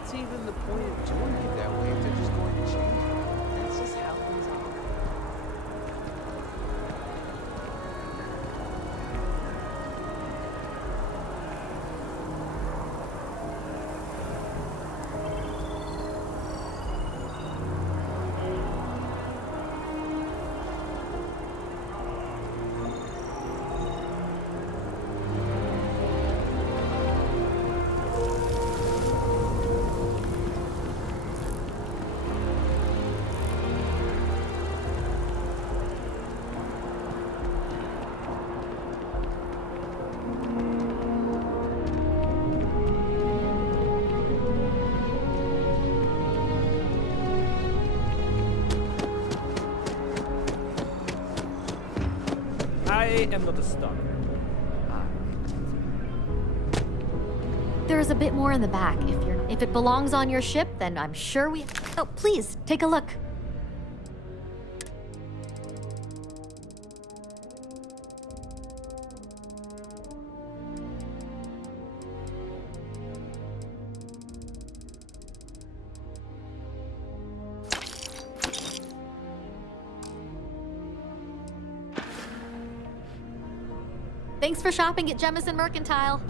what's even the point of doing it that way if they're just going to change it? That's just how things are. I am not a stalker. There's a bit more in the back. If it belongs on your ship, then I'm sure we... Oh, please, take a look. Thanks for shopping at Jemison Mercantile.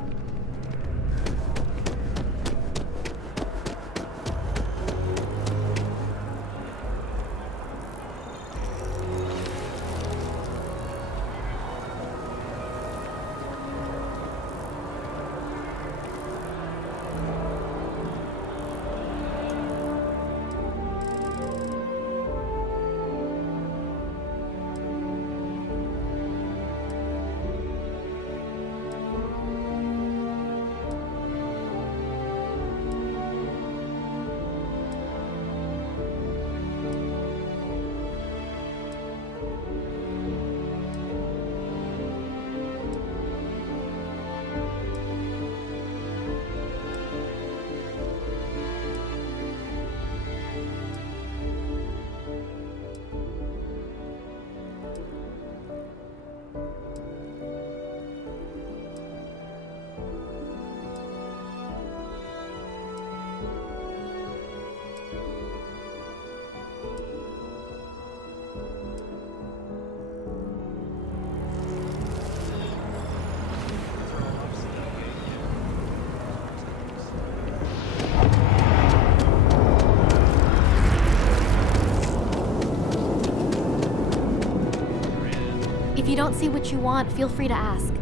If you don't see what you want, feel free to ask.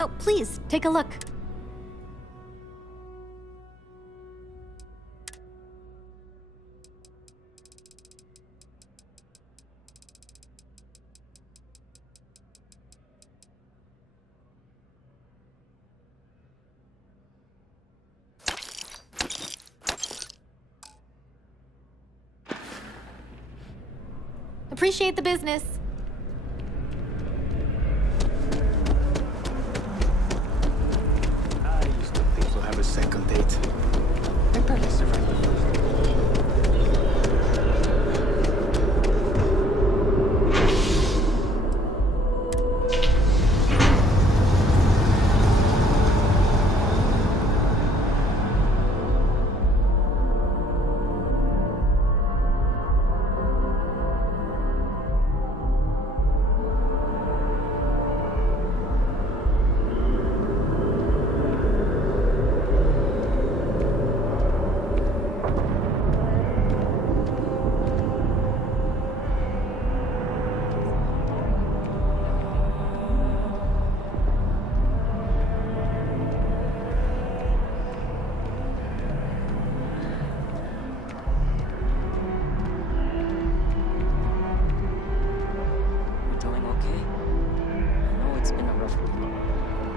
Oh, please, take a look. Appreciate the business. I used to think we'll have a second date. I barely survived the first.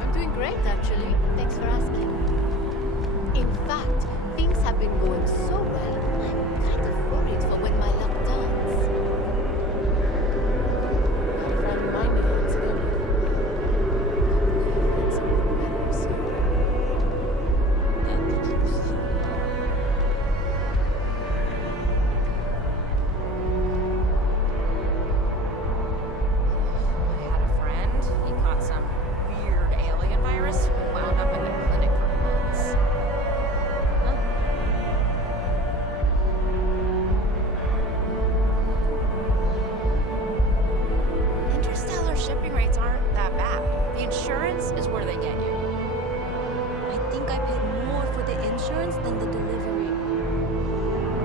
I'm doing great, actually. Thanks for asking. In fact, things have been going so well, I'm kind of worried for when my luck turns. My friend reminded me it's good. It's better soon. And the juice. I had a friend. He caught some weird alien virus. Insurance is where they get you. I think I paid more for the insurance than the delivery.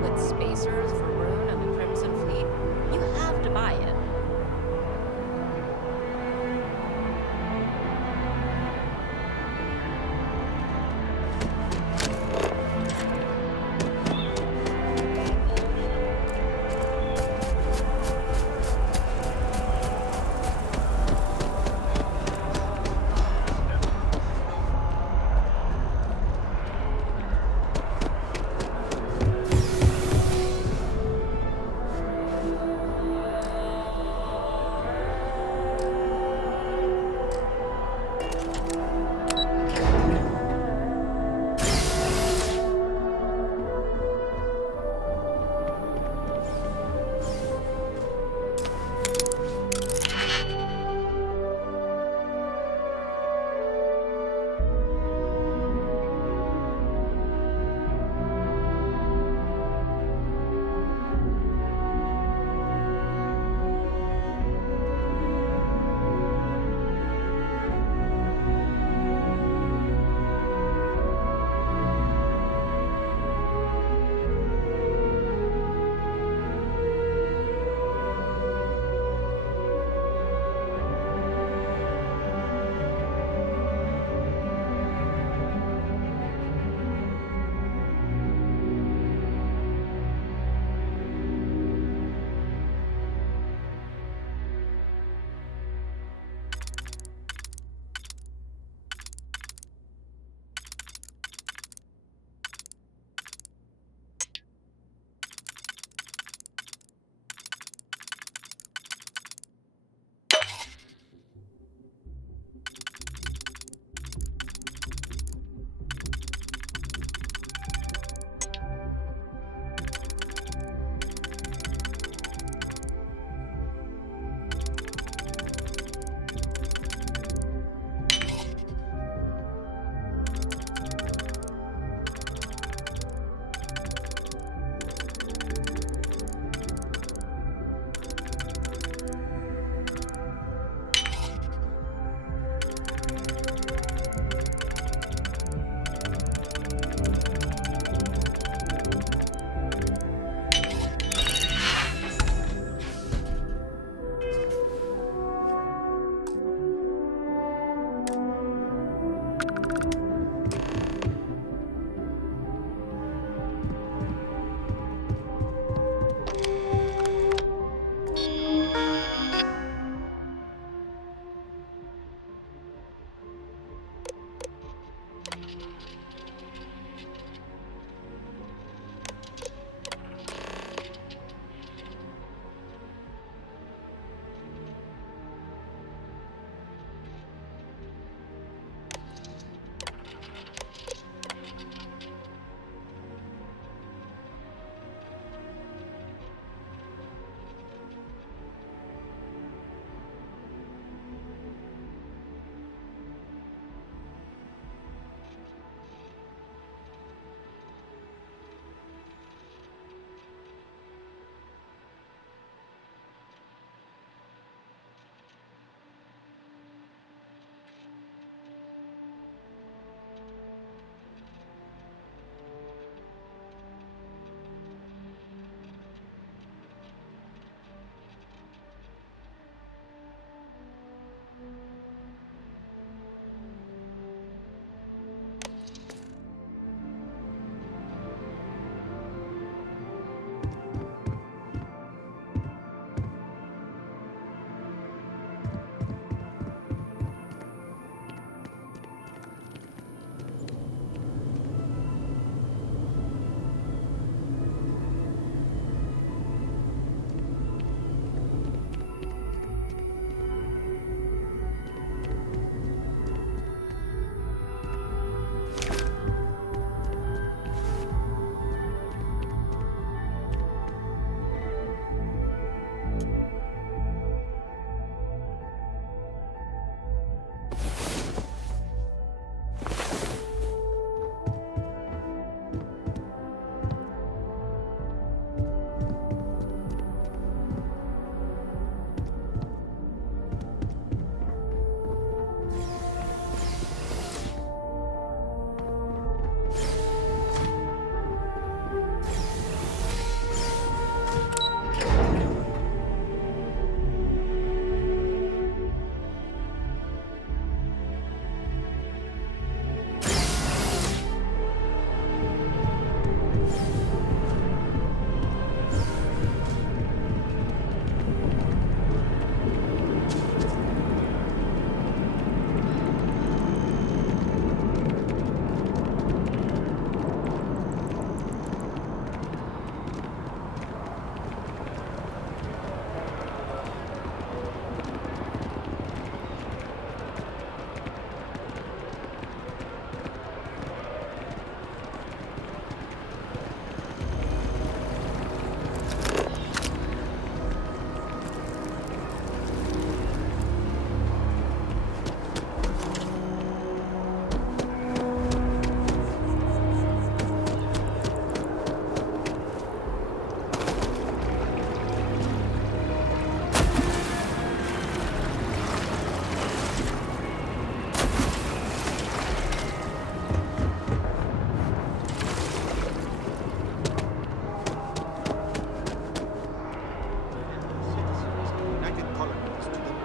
With spacers for Rune and the Crimson Fleet, you have to buy it.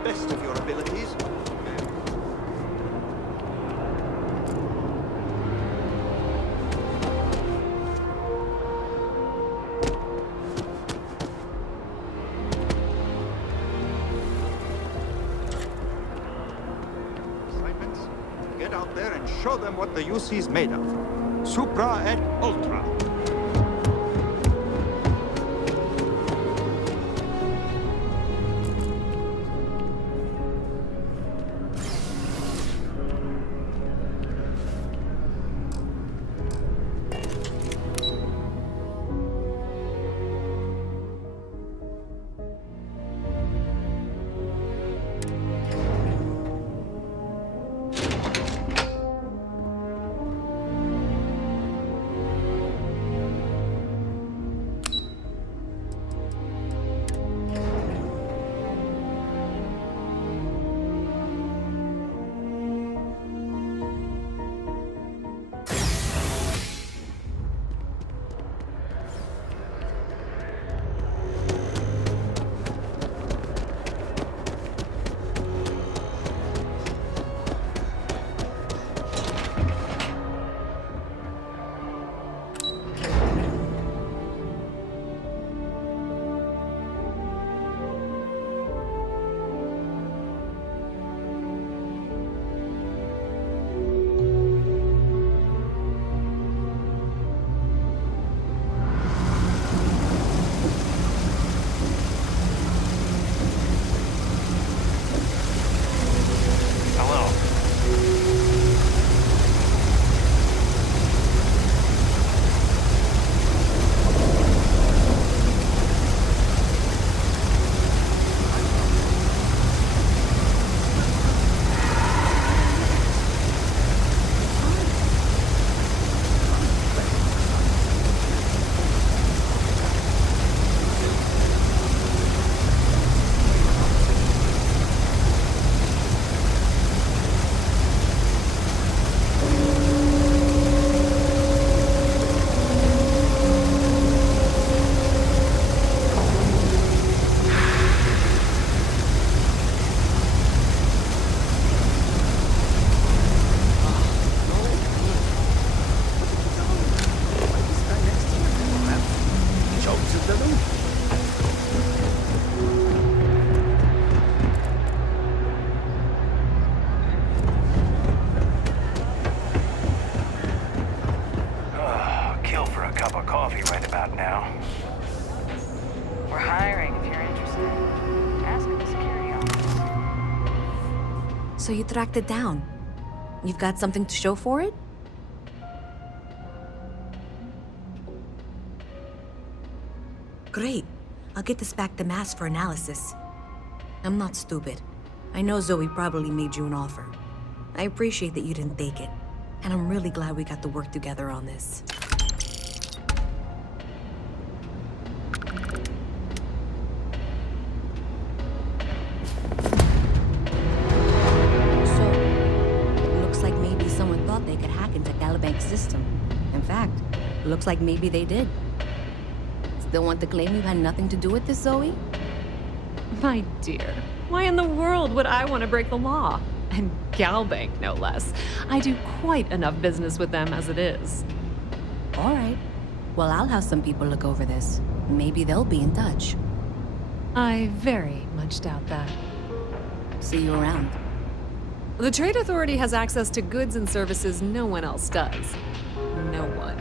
best of your abilities. Assignments? Get out there and show them what the UC's made of. Supra et Ultra. Kill for a cup of coffee right about now. We're hiring if you're interested. Ask at the security office. So you tracked it down. You've got something to show for it? Great. I'll get this back to Mass for analysis. I'm not stupid. I know Zoe probably made you an offer. I appreciate that you didn't take it. And I'm really glad we got to work together on this. So, looks like maybe someone thought they could hack into Calibank's system. In fact, looks like maybe they did. Still want to claim you had nothing to do with this, Zoe? My dear, why in the world would I want to break the law? And Galbank, no less. I do quite enough business with them as it is. All right. Well, I'll have some people look over this. Maybe they'll be in touch. I very much doubt that. See you around. The Trade Authority has access to goods and services no one else does. No one.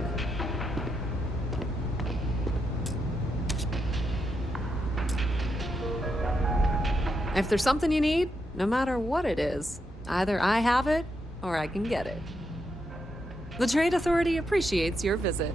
If there's something you need, no matter what it is, either I have it or I can get it. The Trade Authority appreciates your visit.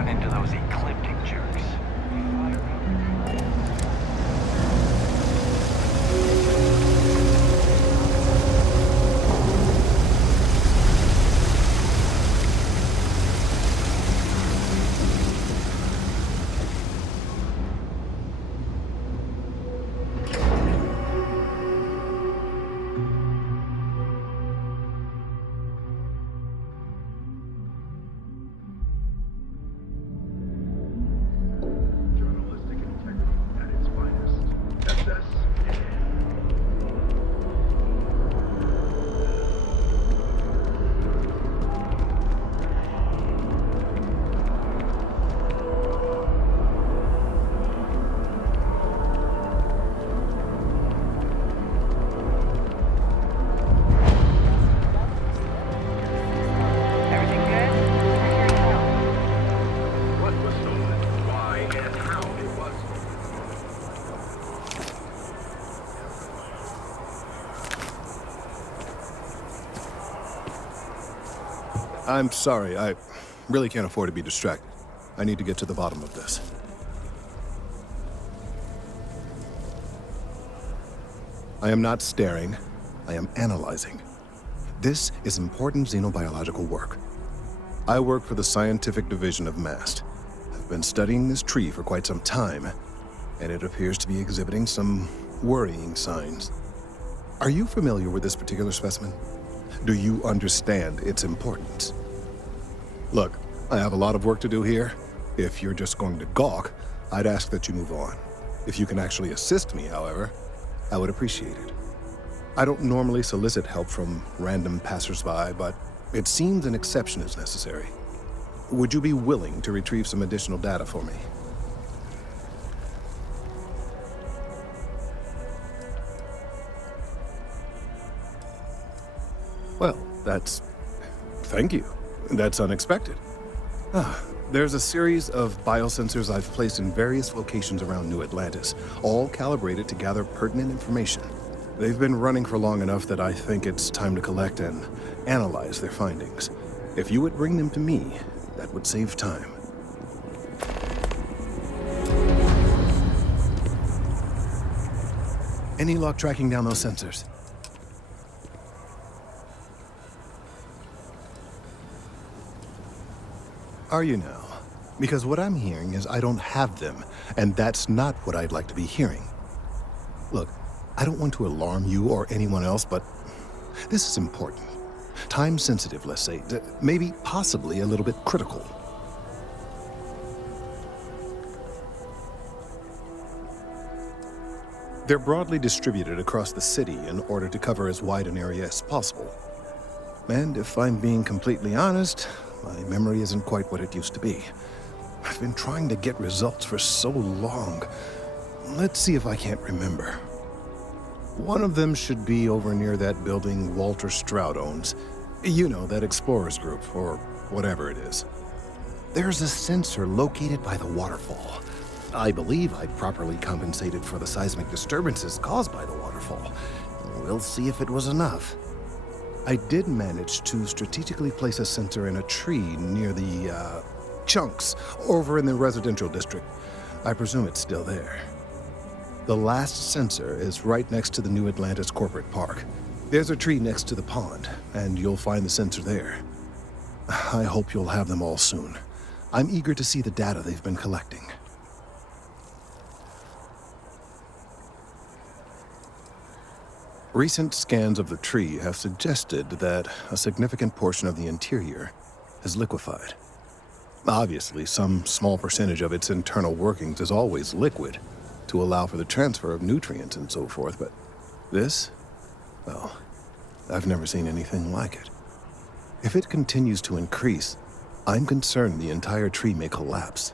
run into those ecliptic jerks. Journalistic integrity at its finest. SS. Everything good? I'm here to help. What was stolen, why, and how it was. I'm sorry, I really can't afford to be distracted. I need to get to the bottom of this. I am not staring, I am analyzing. This is important xenobiological work. I work for the scientific division of MAST. I've been studying this tree for quite some time, and it appears to be exhibiting some worrying signs. Are you familiar with this particular specimen? Do you understand its importance? Look, I have a lot of work to do here. If you're just going to gawk, I'd ask that you move on. If you can actually assist me, however, I would appreciate it. I don't normally solicit help from random passersby, but it seems an exception is necessary. Would you be willing to retrieve some additional data for me? Well, thank you. That's unexpected. There's a series of biosensors I've placed in various locations around New Atlantis, all calibrated to gather pertinent information. They've been running for long enough that I think it's time to collect and analyze their findings. If you would bring them to me, that would save time. Any luck tracking down those sensors? Are you now? Because what I'm hearing is I don't have them, and that's not what I'd like to be hearing. Look, I don't want to alarm you or anyone else, but this is important. Time sensitive, let's say. Maybe, possibly, a little bit critical. They're broadly distributed across the city in order to cover as wide an area as possible. And if I'm being completely honest, my memory isn't quite what it used to be. I've been trying to get results for so long. Let's see if I can't remember. One of them should be over near that building Walter Stroud owns. You know, that explorers group, or whatever it is. There's a sensor located by the waterfall. I believe I properly compensated for the seismic disturbances caused by the waterfall. We'll see if it was enough. I did manage to strategically place a sensor in a tree near the, chunks over in the residential district. I presume it's still there. The last sensor is right next to the New Atlantis Corporate Park. There's a tree next to the pond, and you'll find the sensor there. I hope you'll have them all soon. I'm eager to see the data they've been collecting. Recent scans of the tree have suggested that a significant portion of the interior is liquefied. Obviously, some small percentage of its internal workings is always liquid to allow for the transfer of nutrients and so forth, but this, well, I've never seen anything like it. If it continues to increase, I'm concerned the entire tree may collapse,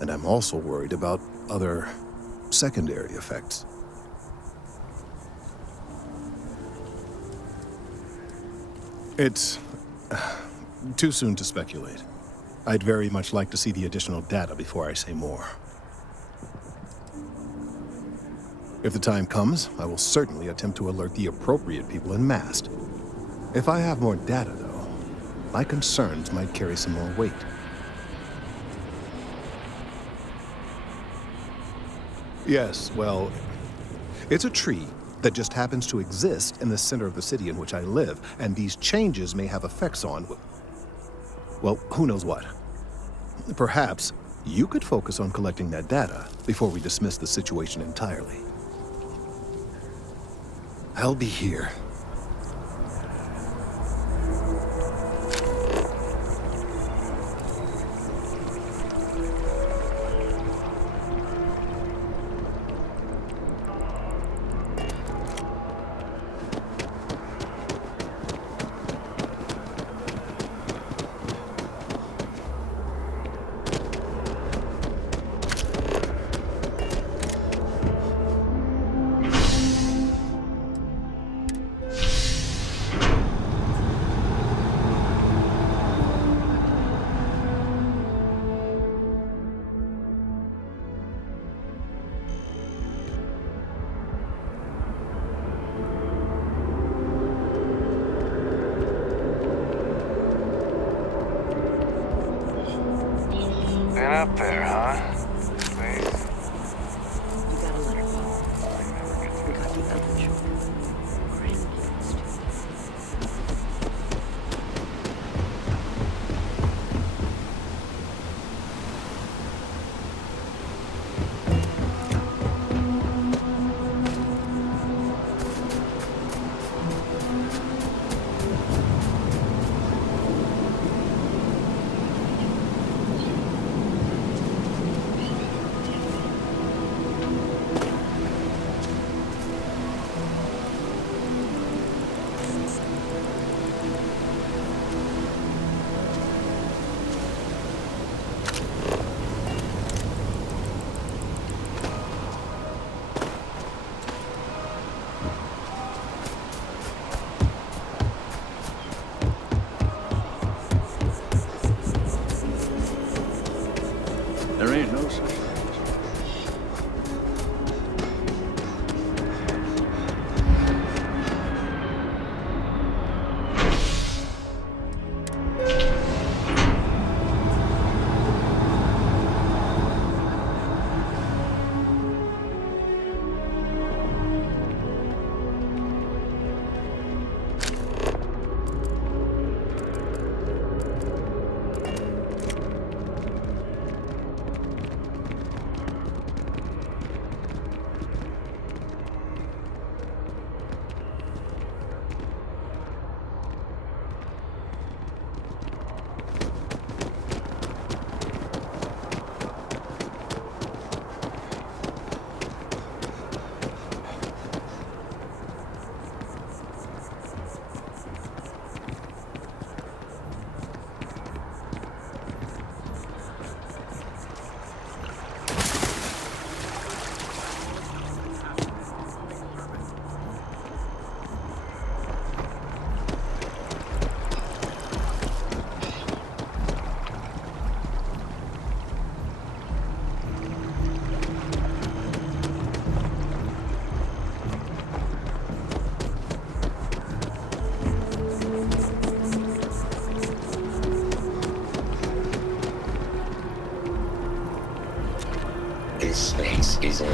and I'm also worried about other secondary effects. It's too soon to speculate. I'd very much like to see the additional data before I say more. If the time comes, I will certainly attempt to alert the appropriate people in MAST. If I have more data, though, my concerns might carry some more weight. Yes, well, it's a tree that just happens to exist in the center of the city in which I live, and these changes may have effects on, well, who knows what. Perhaps you could focus on collecting that data before we dismiss the situation entirely. I'll be here. Been up there, huh? Space. You got a letter. We got the village. Grand East. There ain't no such thing. This space is a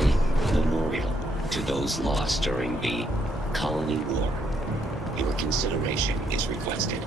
memorial to those lost during the Colony War. Your consideration is requested.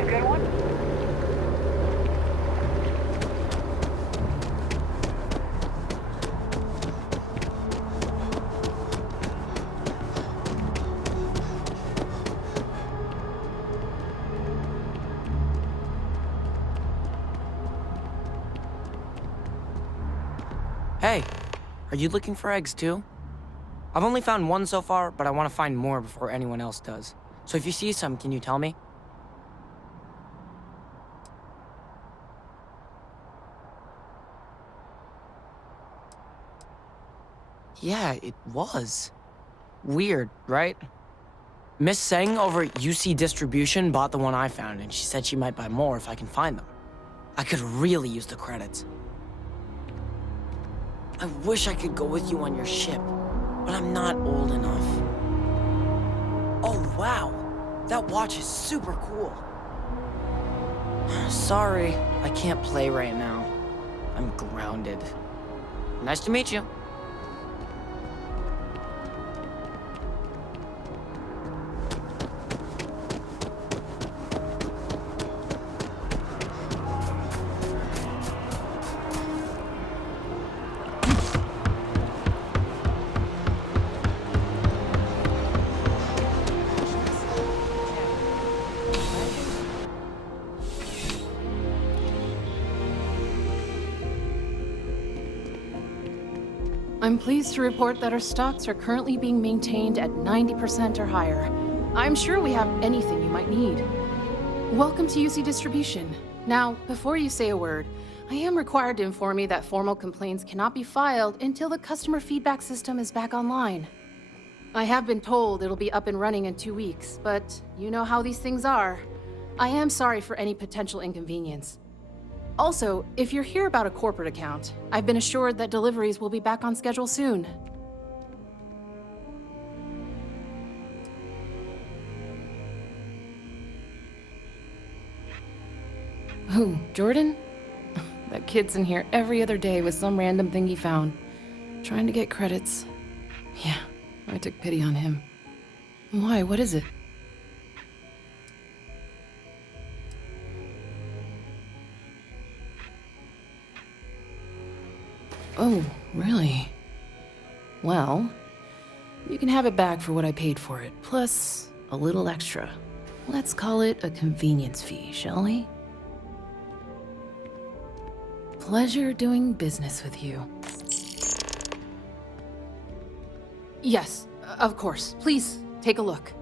a good one? Hey, are you looking for eggs too? I've only found one so far, but I want to find more before anyone else does. So if you see some, can you tell me? Yeah, it was. Weird, right? Miss Seng over at UC Distribution bought the one I found, and she said she might buy more if I can find them. I could really use the credits. I wish I could go with you on your ship, but I'm not old enough. Oh, wow. That watch is super cool. Sorry, I can't play right now. I'm grounded. Nice to meet you. I'm pleased to report that our stocks are currently being maintained at 90% or higher. I'm sure we have anything you might need. Welcome to UC Distribution. Now, before you say a word, I am required to inform you that formal complaints cannot be filed until the customer feedback system is back online. I have been told it'll be up and running in 2 weeks, but you know how these things are. I am sorry for any potential inconvenience. Also, if you're here about a corporate account, I've been assured that deliveries will be back on schedule soon. Who, Jordan? That kid's in here every other day with some random thing he found. Trying to get credits. Yeah, I took pity on him. Why, what is it? Oh, really? Well, you can have it back for what I paid for it, plus a little extra. Let's call it a convenience fee, shall we? Pleasure doing business with you. Yes, of course. Please, take a look.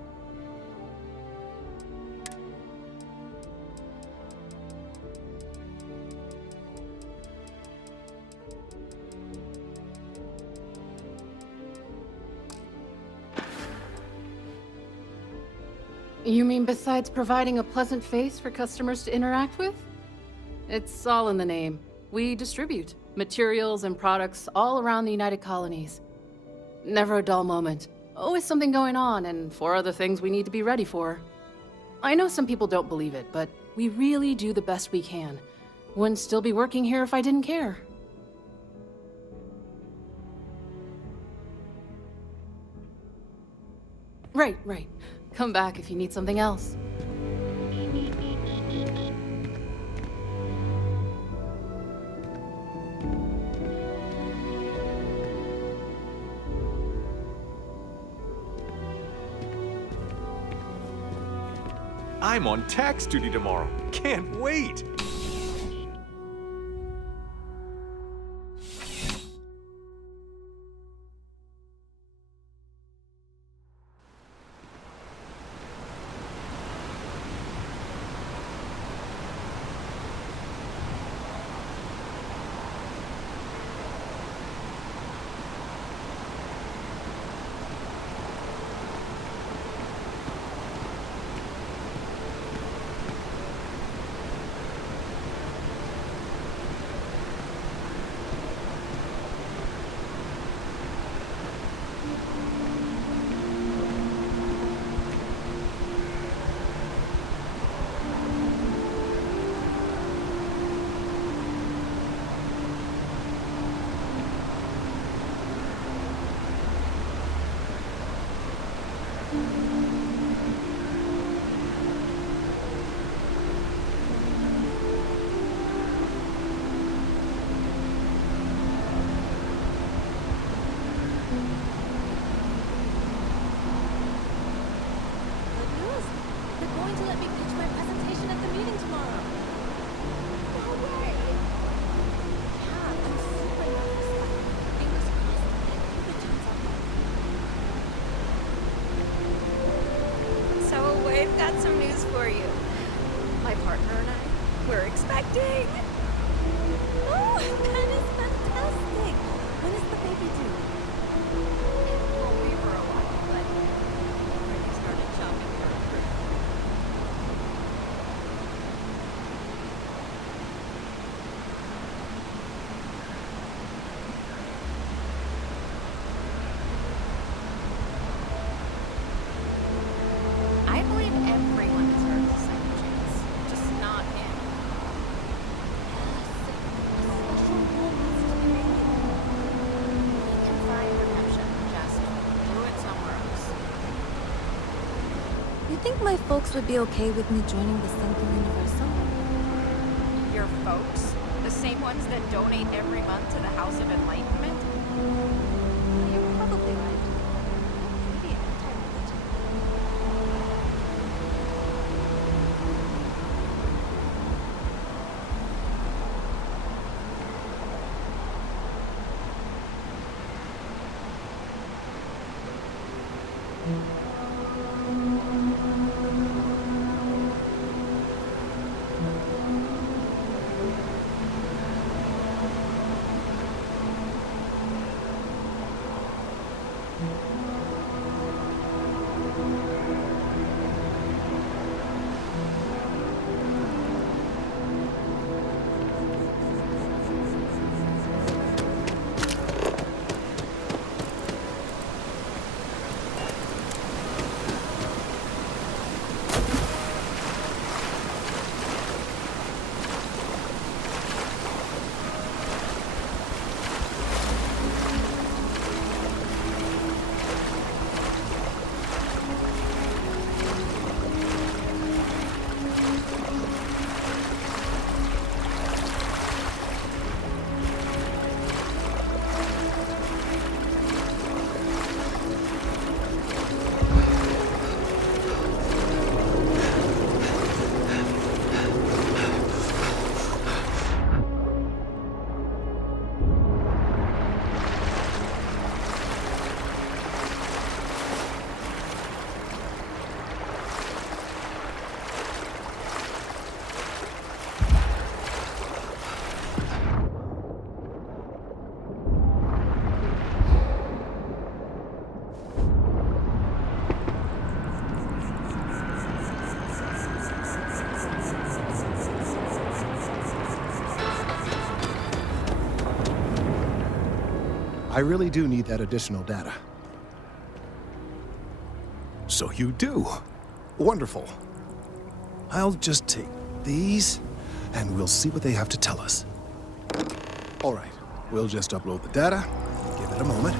You mean besides providing a pleasant face for customers to interact with? It's all in the name. We distribute materials and products all around the United Colonies. Never a dull moment. Always something going on and 4 other things we need to be ready for. I know some people don't believe it, but we really do the best we can. Wouldn't still be working here if I didn't care. Right. Come back if you need something else. I'm on tax duty tomorrow. Can't wait! going to let me pitch my presentation at the meeting tomorrow. No way! Yeah, I'm super nervous, but fingers crossed that it turns out well. So we've got some news for you. My partner and I, we're expecting. Oh, that is fantastic! When is the baby due? It won't be for a while, but I've already started shopping for a crib. I believe everyone deserves a second chance, just not him. Special role needs to be made. He can find redemption, just do it somewhere else. You think my folks would be okay with me joining the Central Universal? Your folks? The same ones that donate every month to the House of Enlightenment? You're probably right. Maybe anti-religion. I really do need that additional data. So you do. Wonderful. I'll just take these, and we'll see what they have to tell us. All right, we'll just upload the data. Give it a moment.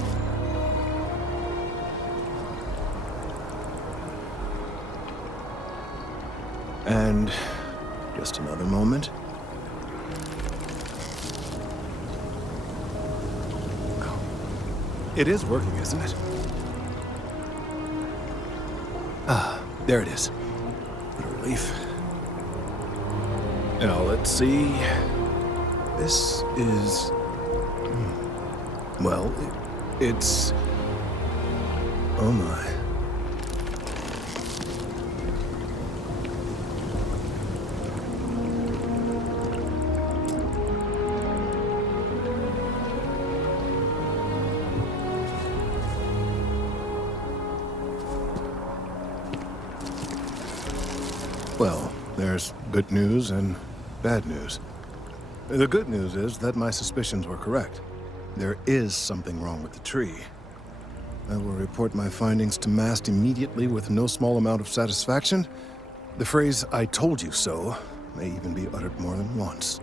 And just another moment. It is working, isn't it? Ah, there it is. What a relief. Now, let's see. This is... Well, it's... Oh my. Well, there's good news and bad news. The good news is that my suspicions were correct. There is something wrong with the tree. I will report my findings to MAST immediately with no small amount of satisfaction. The phrase, "I told you so," may even be uttered more than once.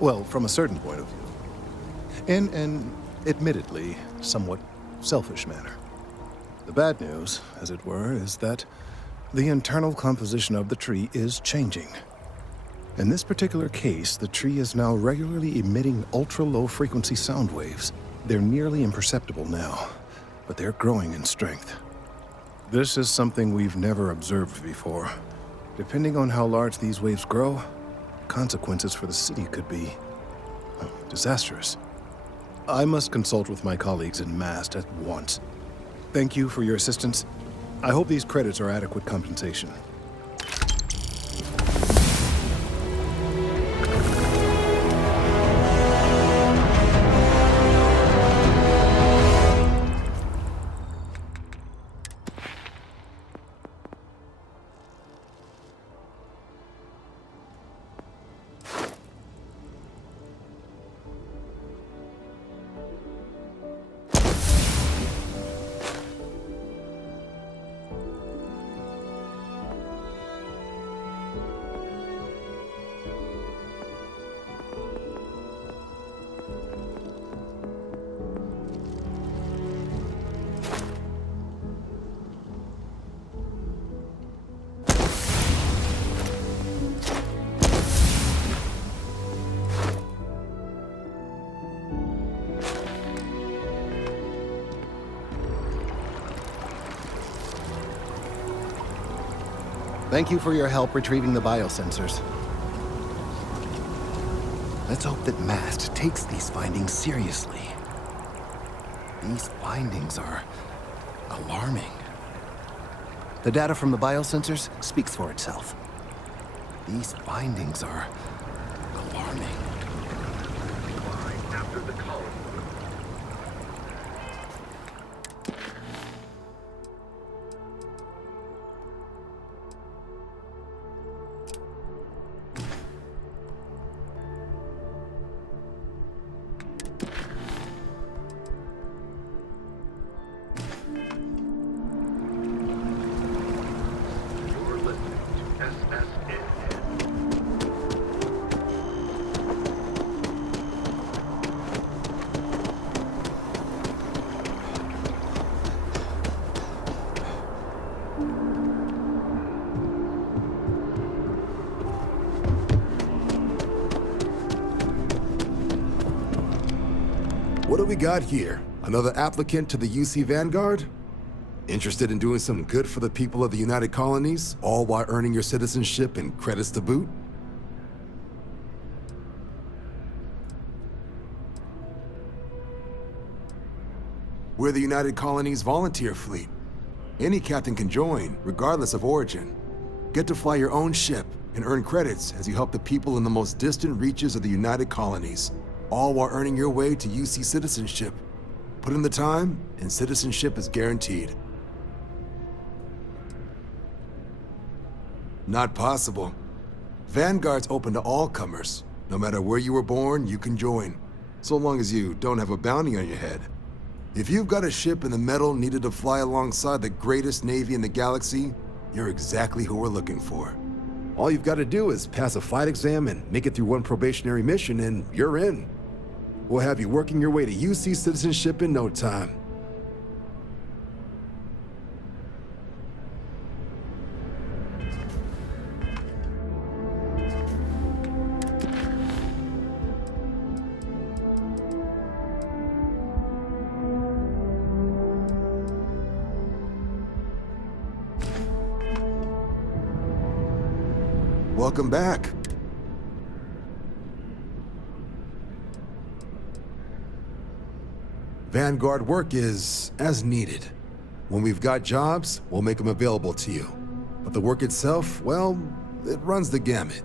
Well, from a certain point of view. In an admittedly somewhat selfish manner. The bad news, as it were, is that the internal composition of the tree is changing. In this particular case, the tree is now regularly emitting ultra-low frequency sound waves. They're nearly imperceptible now, but they're growing in strength. This is something we've never observed before. Depending on how large these waves grow, consequences for the city could be disastrous. I must consult with my colleagues in Mast at once. Thank you for your assistance. I hope these credits are adequate compensation. Thank you for your help retrieving the biosensors. Let's hope that Mast takes these findings seriously. These findings are alarming. The data from the biosensors speaks for itself. These findings are alarming. After the colony. You're listening to SSN. What do we got here? Another applicant to the UC Vanguard? Interested in doing some good for the people of the United Colonies, all while earning your citizenship and credits to boot? We're the United Colonies Volunteer Fleet. Any captain can join, regardless of origin. Get to fly your own ship and earn credits as you help the people in the most distant reaches of the United Colonies, all while earning your way to UC citizenship. Put in the time, and citizenship is guaranteed. Not possible. Vanguard's open to all comers. No matter where you were born, you can join, so long as you don't have a bounty on your head. If you've got a ship in the metal needed to fly alongside the greatest navy in the galaxy, you're exactly who we're looking for. All you've got to do is pass a flight exam and make it through one probationary mission, and you're in. We'll have you working your way to UC citizenship in no time. Welcome back. Vanguard work is as needed. When we've got jobs, we'll make them available to you. But the work itself, well, it runs the gamut.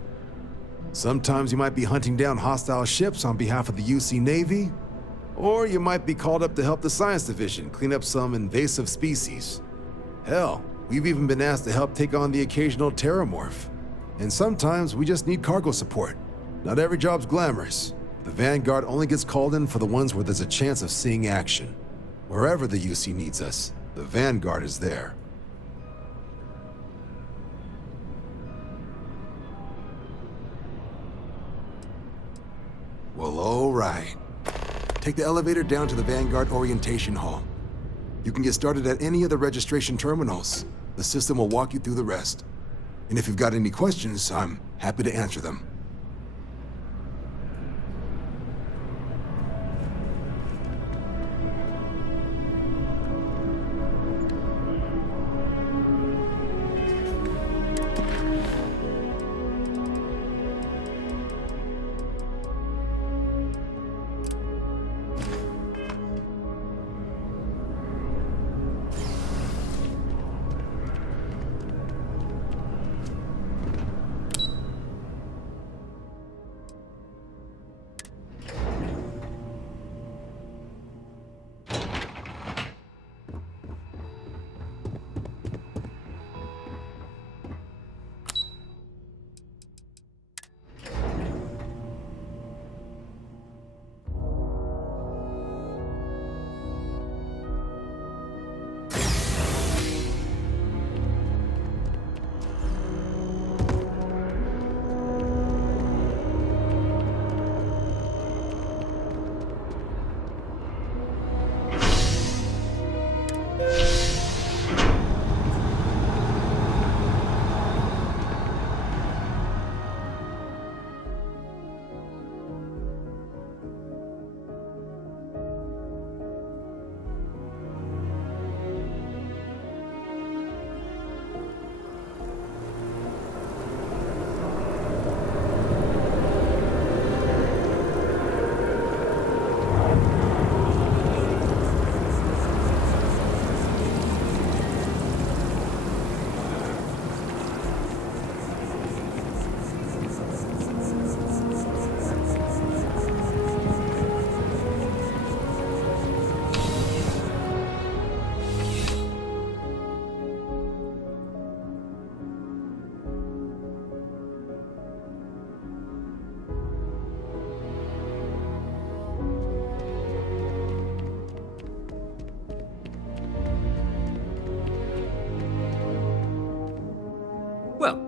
Sometimes you might be hunting down hostile ships on behalf of the UC Navy, or you might be called up to help the Science Division clean up some invasive species. Hell, we've even been asked to help take on the occasional terramorph. And sometimes we just need cargo support. Not every job's glamorous. The Vanguard only gets called in for the ones where there's a chance of seeing action. Wherever the UC needs us, the Vanguard is there. Well, all right. Take the elevator down to the Vanguard Orientation Hall. You can get started at any of the registration terminals. The system will walk you through the rest. And if you've got any questions, I'm happy to answer them.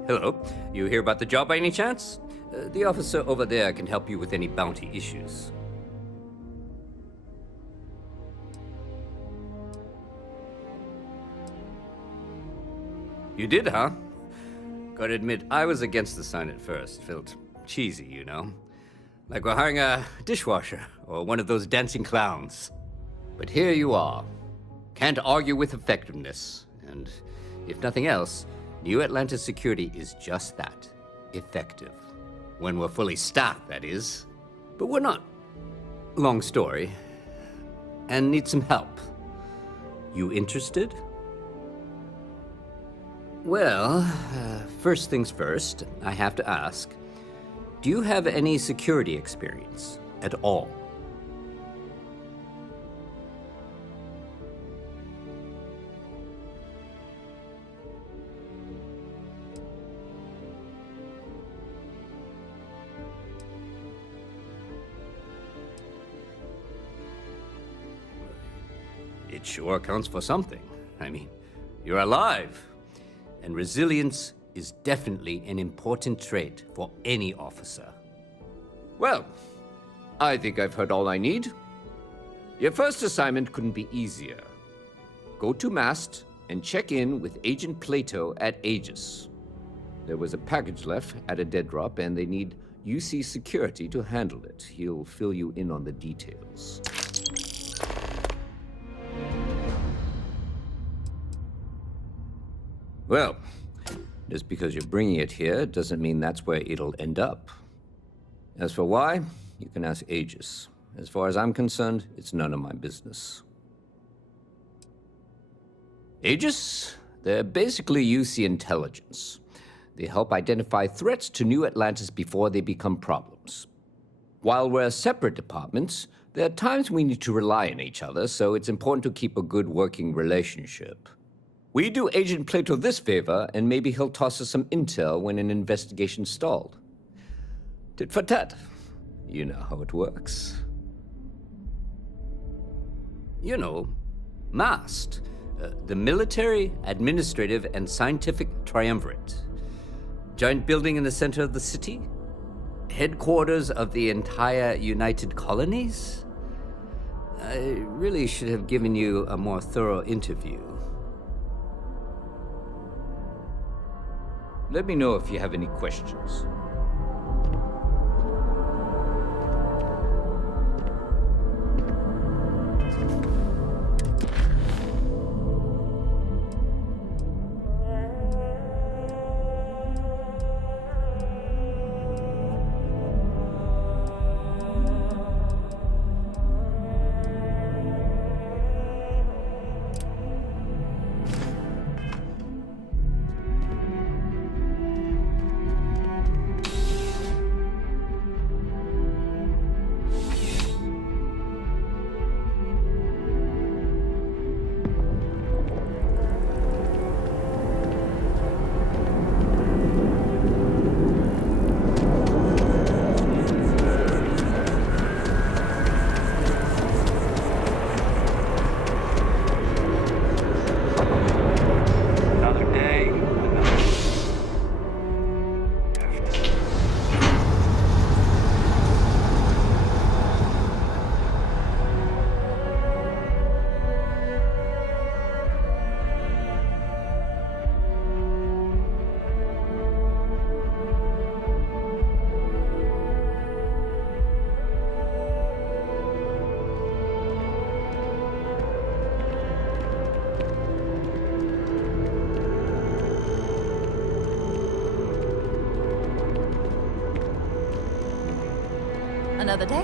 Hello. You hear about the job by any chance? The officer over there can help you with any bounty issues. You did, huh? Gotta admit, I was against the sign at first. Felt cheesy, you know? Like we're hiring a dishwasher or one of those dancing clowns. But here you are. Can't argue with effectiveness. And if nothing else, New Atlantis security is just that. Effective. When we're fully staffed, that is. But we're not. Long story. And need some help. You interested? Well, first things first, I have to ask, do you have any security experience at all? It sure counts for something. I mean, you're alive. And resilience is definitely an important trait for any officer. Well, I think I've heard all I need. Your first assignment couldn't be easier. Go to Mast and check in with Agent Plato at Aegis. There was a package left at a dead drop, and they need UC security to handle it. He'll fill you in on the details. Well, just because you're bringing it here doesn't mean that's where it'll end up. As for why, you can ask Aegis. As far as I'm concerned, it's none of my business. Aegis? They're basically UC intelligence. They help identify threats to New Atlantis before they become problems. While we're separate departments, there are times we need to rely on each other, so it's important to keep a good working relationship. We do Agent Plato this favor, and maybe he'll toss us some intel when an investigation stalled. Tit for tat. You know how it works. You know, MAST, the Military, Administrative, and Scientific Triumvirate. Giant building in the center of the city? Headquarters of the entire United Colonies? I really should have given you a more thorough interview. Let me know if you have any questions. Another day.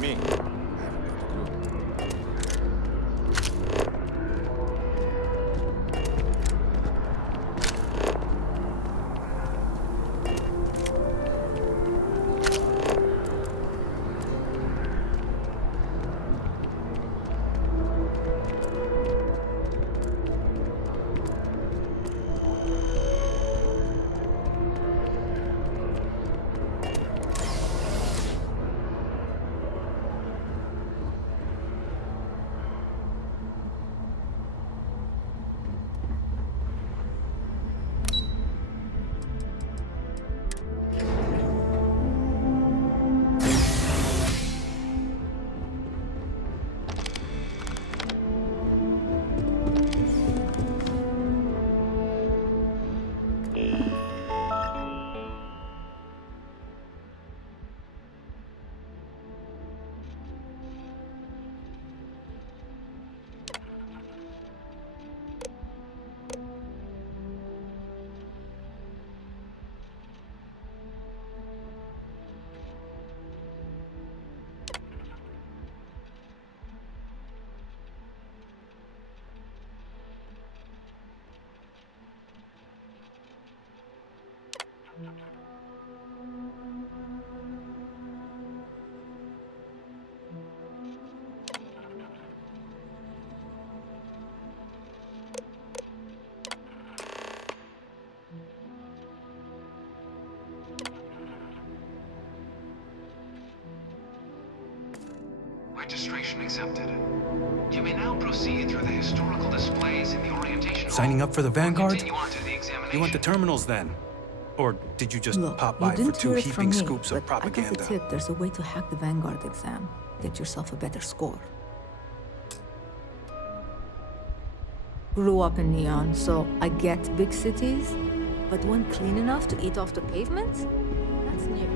Beats me. I haven't got a clue. Registration accepted. You may now proceed through the historical displays in the orientation Signing hall. up for the Vanguard? Continue on to the examination. You went to terminals then? Or did you just Look, pop you by for didn't two hear it from heaping me, scoops of but I got propaganda? the tip there's a way to hack the Vanguard exam. Get yourself a better score. Grew up in Neon, so I get big cities, but one clean enough to eat off the pavement? That's new.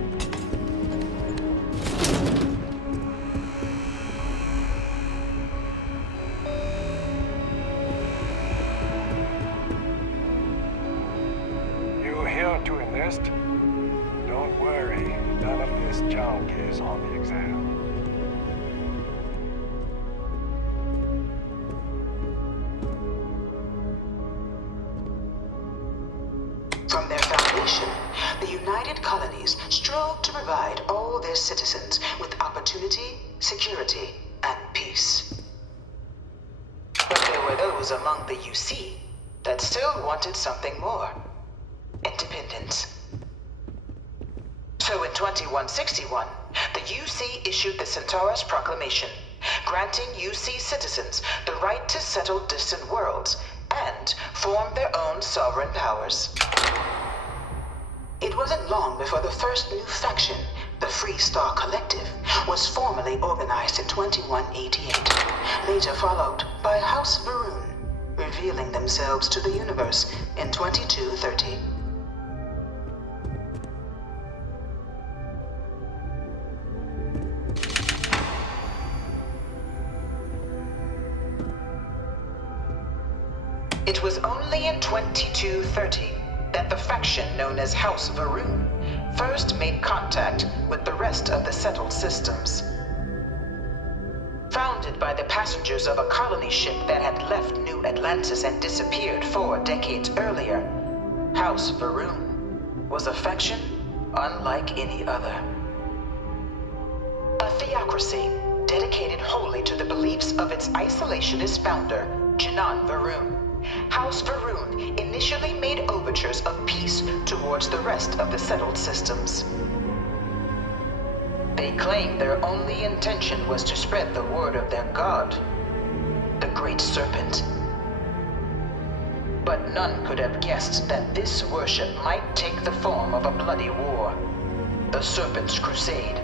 You here to enlist? Don't worry, none of this junk is on the exam. From their foundation, the United Colonies strove to provide all their citizens with opportunity, security, and peace. But there were those among the UC that still wanted something more. Independence. So in 2161, the UC issued the Centaurus Proclamation, granting UC citizens the right to settle distant worlds and form their own sovereign powers. It wasn't long before the first new faction, the Free Star Collective, was formally organized in 2188, later followed by House Varun, revealing themselves to the universe in 2230. It was only in 2230 that the faction known as House Varun first made contact with the rest of the settled systems. Founded by the passengers of a colony ship that had left New Atlantis and disappeared 4 decades earlier, House Varun was a faction unlike any other. A theocracy dedicated wholly to the beliefs of its isolationist founder, Janan Varun. House Varun initially made overtures of peace towards the rest of the settled systems. They claimed their only intention was to spread the word of their god, the Great Serpent. But none could have guessed that this worship might take the form of a bloody war, the Serpent's Crusade.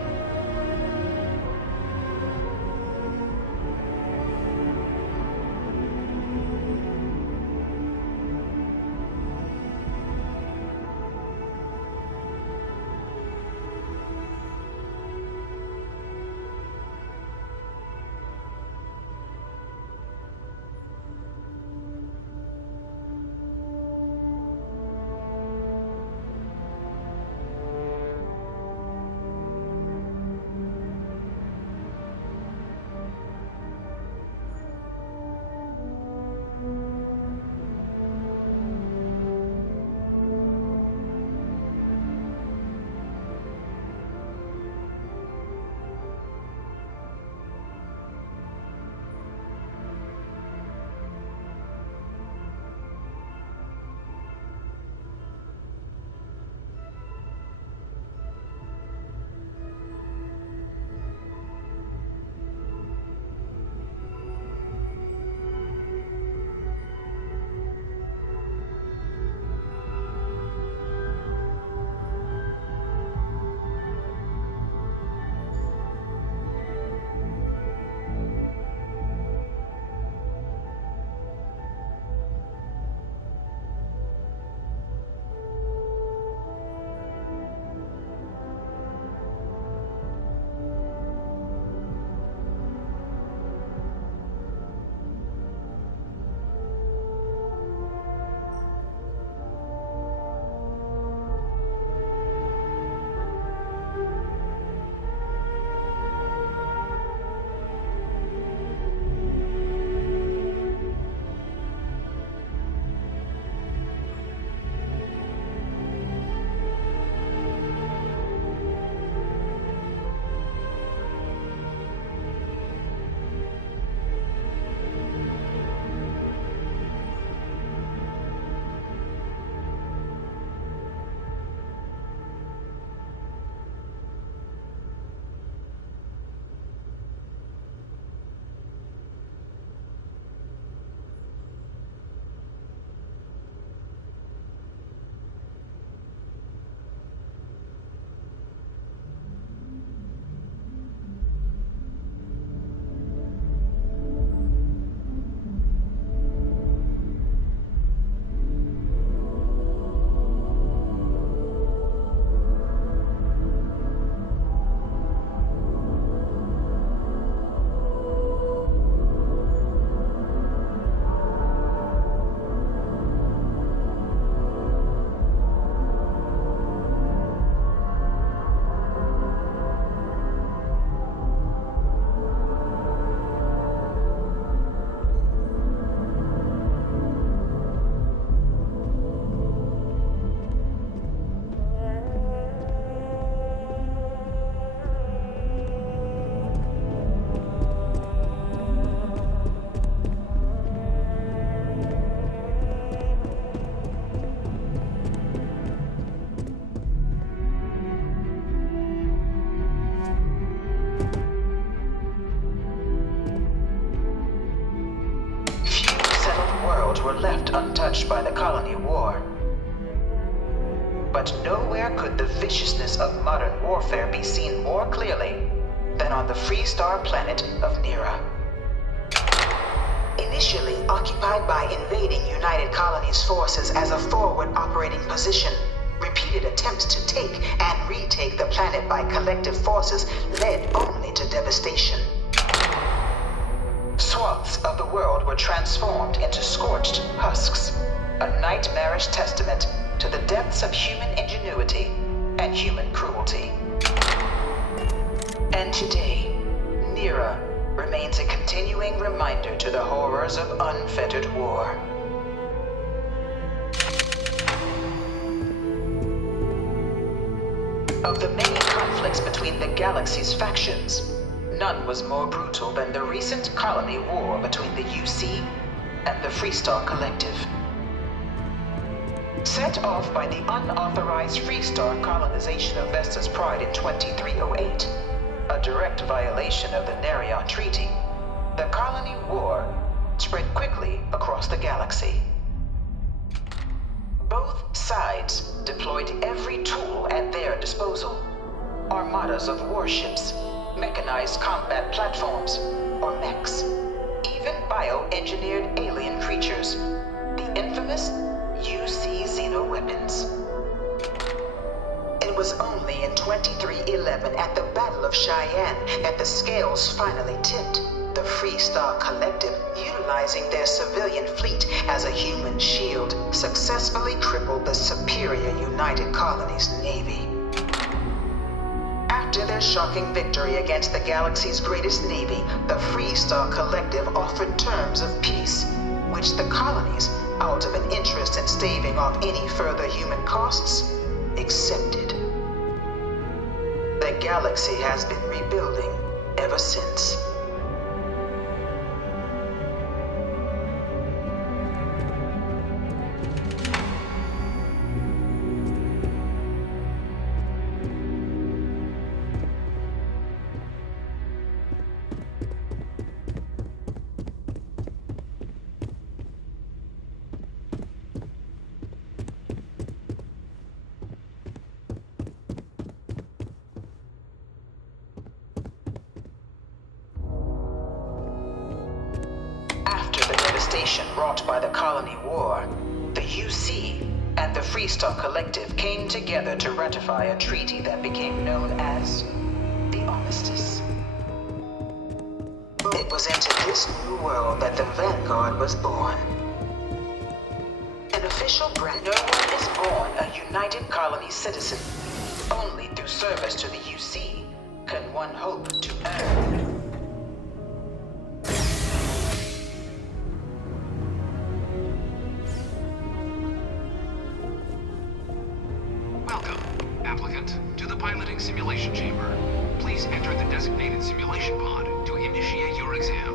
were left untouched by the colony war. But nowhere could the viciousness of modern warfare be seen more clearly than on the Freestar planet of Nira. Initially occupied by invading United Colonies forces as a forward operating position, repeated attempts to take and retake the planet by collective forces led only to devastation. Swaths of the world were transformed into scorched husks, a nightmarish testament to the depths of human ingenuity and human cruelty. And today, Nira remains a continuing reminder to the horrors of unfettered war. Of the many conflicts between the galaxy's factions, none was more brutal than the recent colony war between the UC and the Freestar Collective. Set off by the unauthorized Freestar colonization of Vesta's Pride in 2308, a direct violation of the Nerion Treaty, the colony war spread quickly across the galaxy. Both sides deployed every tool at their disposal. Armadas of warships, mechanized combat platforms, or mechs, even bioengineered alien creatures, the infamous UC xeno-weapons. It was only in 2311 at the Battle of Cheyenne that the scales finally tipped, the Freestar Collective, utilizing their civilian fleet as a human shield, successfully crippled the superior United Colonies Navy. After their shocking victory against the galaxy's greatest navy, the Freestar Collective offered terms of peace, which the colonies, out of an interest in staving off any further human costs, accepted. The galaxy has been rebuilding ever since. Wrought by the colony war, the UC and the Freestar Collective came together to ratify a treaty that became known as the Armistice. It was into this new world that the Vanguard was born. An official brand. No one is born a United Colony citizen. Only through service to the UC can one hope to earn. Simulation chamber. Please enter the designated simulation pod to initiate your exam.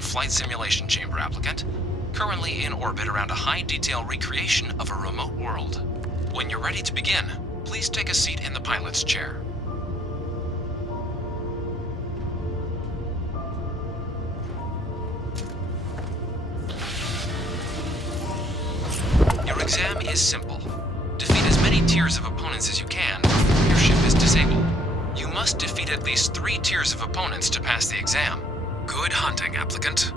Flight simulation chamber applicant, currently in orbit around a high-detail recreation of a remote world. When you're ready to begin, please take a seat in the pilot's chair. Your exam is simple. Defeat as many tiers of opponents as you can before your ship is disabled. You must defeat at least 3 tiers of opponents to pass the exam. Good hunting, applicant.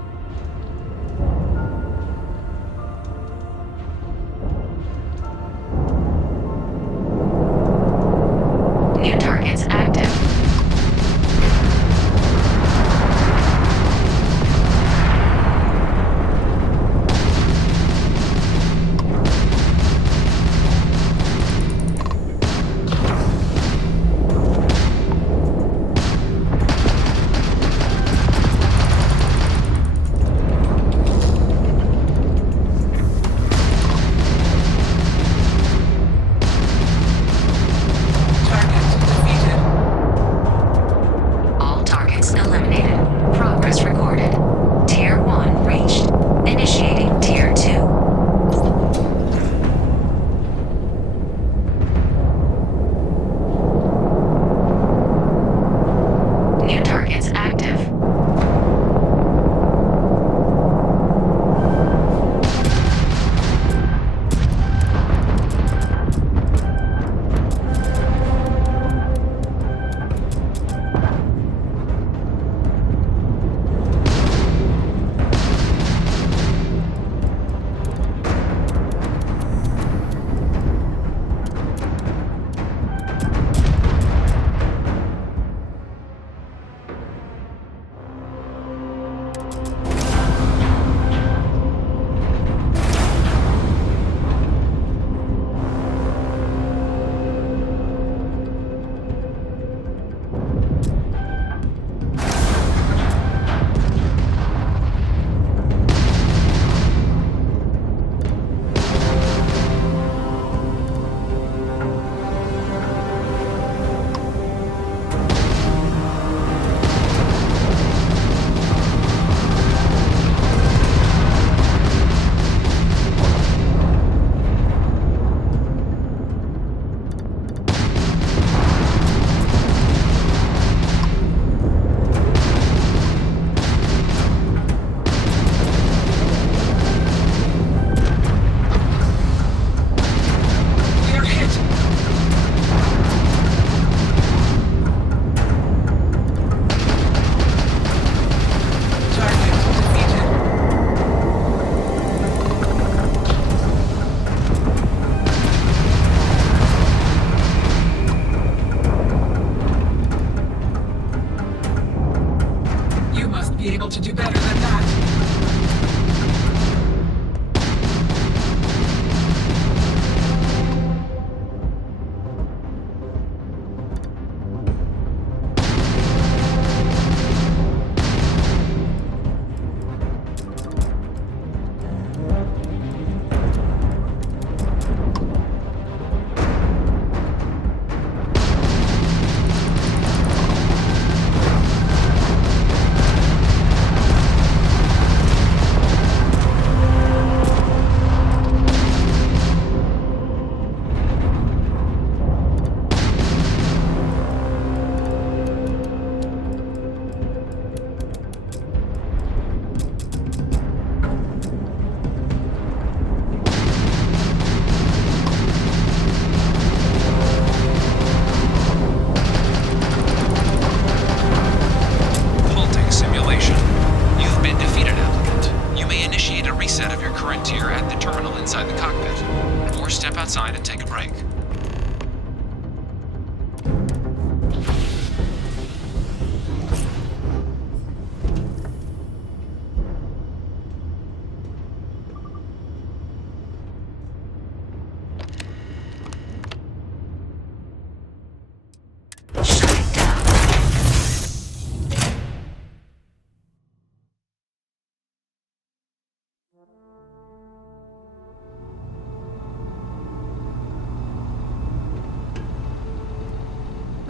You must be able to do better than that. Halting simulation. You've been defeated, applicant. You may initiate a reset of your current tier at the terminal inside the cockpit, or step outside and take a break.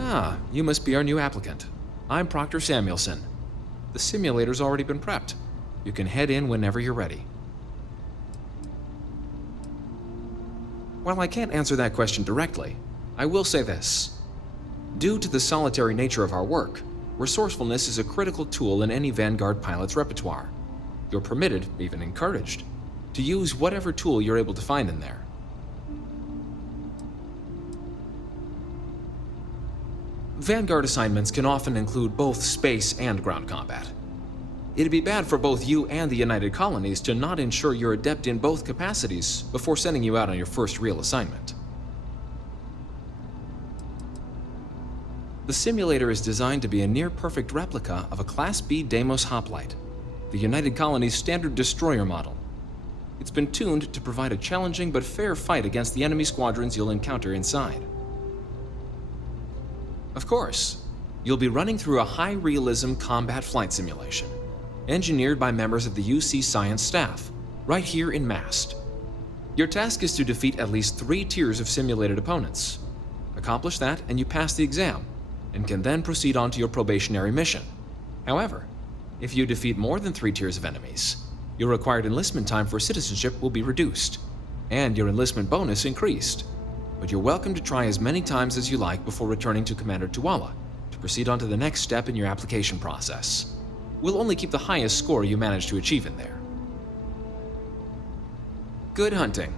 Ah, you must be our new applicant. I'm Proctor Samuelson. The simulator's already been prepped. You can head in whenever you're ready. While I can't answer that question directly, I will say this. Due to the solitary nature of our work, resourcefulness is a critical tool in any Vanguard pilot's repertoire. You're permitted, even encouraged, to use whatever tool you're able to find in there. Vanguard assignments can often include both space and ground combat. It'd be bad for both you and the United Colonies to not ensure you're adept in both capacities before sending you out on your first real assignment. The simulator is designed to be a near-perfect replica of a Class B Deimos hoplite, the United Colony's standard destroyer model. It's been tuned to provide a challenging but fair fight against the enemy squadrons you'll encounter inside. Of course, you'll be running through a high-realism combat flight simulation, engineered by members of the UC science staff, right here in Mast. Your task is to defeat at least 3 tiers of simulated opponents. Accomplish that and you pass the exam, and can then proceed on to your probationary mission. However, if you defeat more than 3 tiers of enemies, your required enlistment time for citizenship will be reduced, and your enlistment bonus increased. But you're welcome to try as many times as you like before returning to Commander Tuala to proceed on to the next step in your application process. We'll only keep the highest score you manage to achieve in there. Good hunting.